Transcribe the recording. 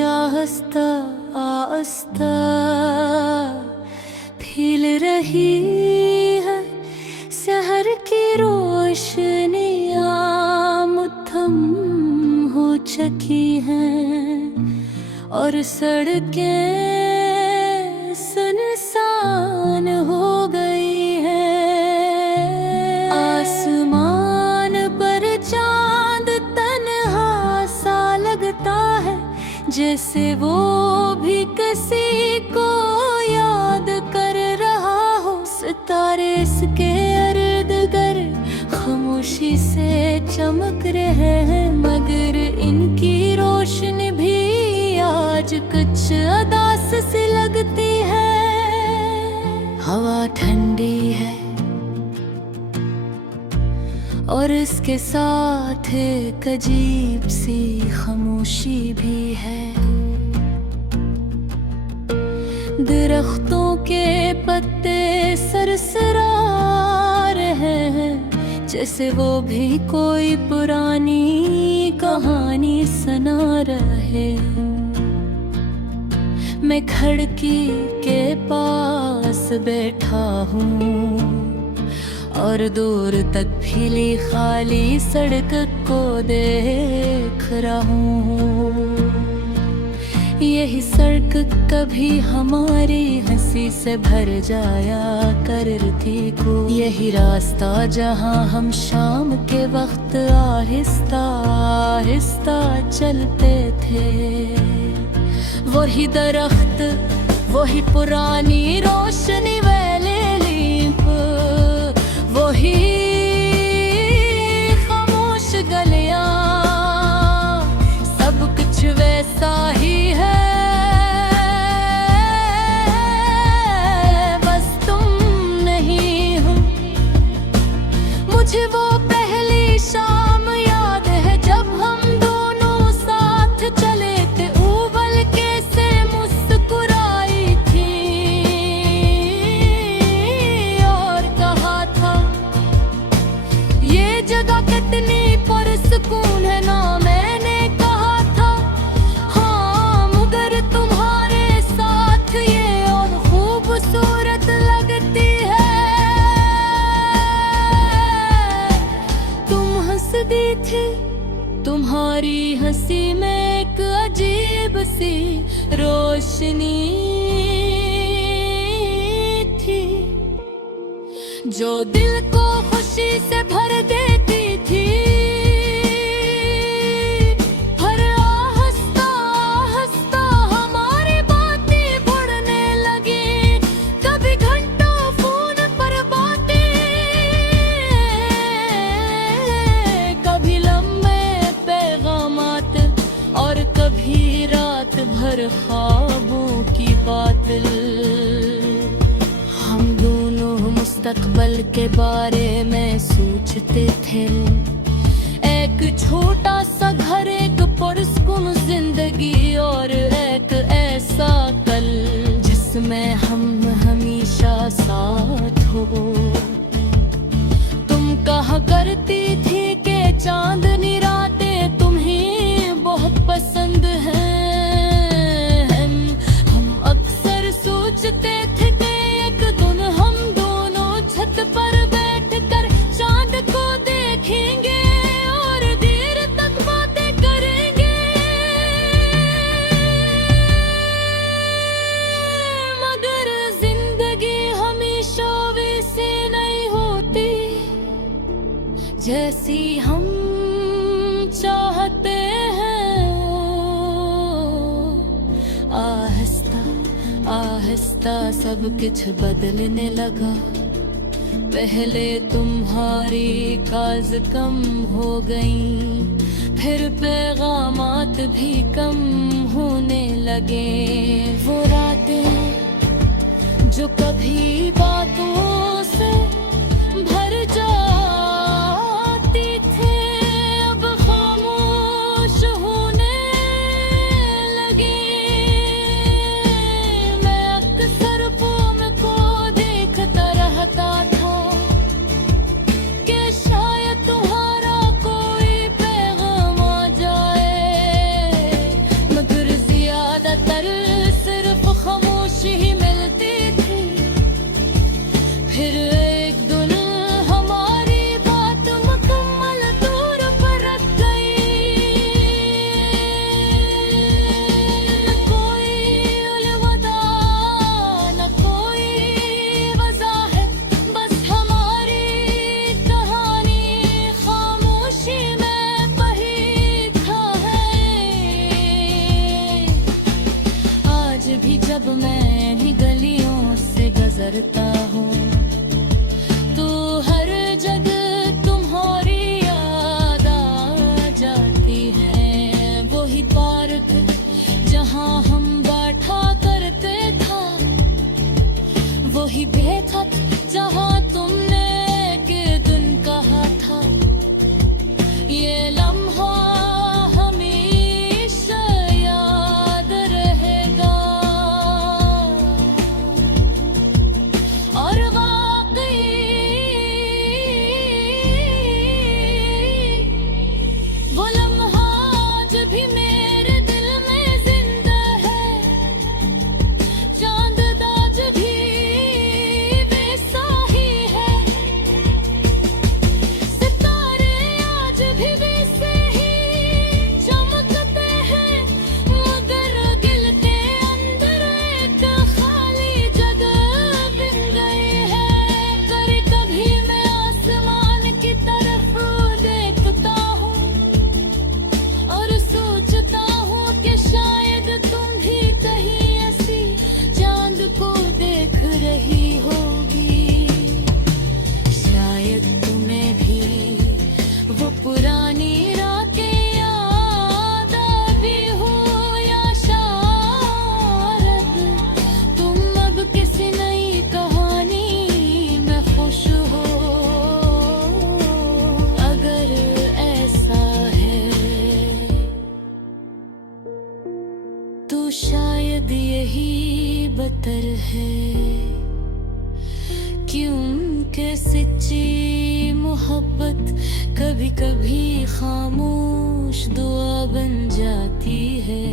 आस्ता आस्ता फैल रही है शहर की रोशनियाँ मुट्ठम हो चुकी हैं और सड़कें सुनसान हो गई हैं। आसमान पर चांद तन्हा सा लगता है, जैसे वो भी किसी को याद कर रहा हो। सितारे इसके इर्द गिर्द खामोशी से चमक रहे हैं, मगर इनकी रोशनी भी आज कुछ उदास सी लगती है। हवा ठंडी है और इसके साथ एक अजीब सी खामोशी भी है। दरख्तों के पत्ते सरसरा रहे हैं, जैसे वो भी कोई पुरानी कहानी सुना रहे। मैं खिड़की के पास बैठा हूँ और दूर तक फैली खाली सड़क को देख रहा हूँ। यही सड़क कभी हमारी हंसी से भर जाया करती थी। यही रास्ता जहाँ हम शाम के वक्त आहिस्ता आहिस्ता चलते थे। वही दरख्त, वही पुरानी रोशनी वाले लीप, वही खामोश गलियां, सब कुछ वैसा ही है। बस तुम नहीं हो। मुझे वो पहली शाम याद है जब हम दोनों साथ चले थे। कितनी पुरसकून है ना, मैंने कहा था। हाँ, मगर तुम्हारे साथ ये और खूबसूरत लगती है। तुम हंसती थी, तुम्हारी हंसी में एक अजीब सी रोशनी थी, जो दिल को खुशी से भर देती थी। हर आहिस्ता आहिस्ता हमारी बातें बढ़ने लगी। कभी घंटों फोन पर बातें, कभी लम्बे पैगामात और कभी रात भर ख्वाबों की बातें। हम दोनों मुस्तकबल के बारे में सोचते थे। एक छोटा सा घर, एक पुरस्कुन जिंदगी और एक ऐसा कल जिसमें हम हमेशा साथ हो। तुम कहा करती थी कि चांदनी रातें तुम्हें बहुत पसंद हैं। हम अक्सर सोचते थे कि एक दिन हम दोनों छत पर बैठकर चांद को देखेंगे और देर तक बातें करेंगे। मगर जिंदगी हमेशा वैसे नहीं होती जैसी हम चाहते हैं। आहिस्ता आहिस्ता सब कुछ बदलने लगा। पहले तुम्हारी काज कम हो गई, फिर पैगामात भी कम होने लगे। वो रातें जो कभी बातों से भर जाती थी, अब खामोश होने लगी। मैं अक्सर फोन को देखता रहता था कि शायद तुम्हारा कोई पैगाम आ जाए, मगर गुजरता हूँ। तू हर जगह तुम्हारी याद आ जाती है। वही पार्क जहाँ हम बैठा करते था, वही बेखत जहाँ तुमने के दिन कहा था। ये लम्हा हमेशा याद रहेगा। और वाकई वो लम्हा आज भी मेरे दिल में जिंदा है। चांद आज भी वैसा ही है। सितारे आज भी वैसे ही चमकते हैं, मगर दिल के अंदर एक खाली जगह बन गई है। कभी मैं आसमान की तरफ देखता हूँ और सोचता हूँ कि शायद तुम भी कहीं ऐसी चांद को देख रही होगी। शायद तुम्हें भी वो पुरानी रातें याद आती हो, या शायद तुम अब किसी नई कहानी में खुश हो। अगर ऐसा है तो शायद यही बतर है, क्योंकि सच्ची मोहब्बत कभी कभी खामोश दुआ बन जाती है।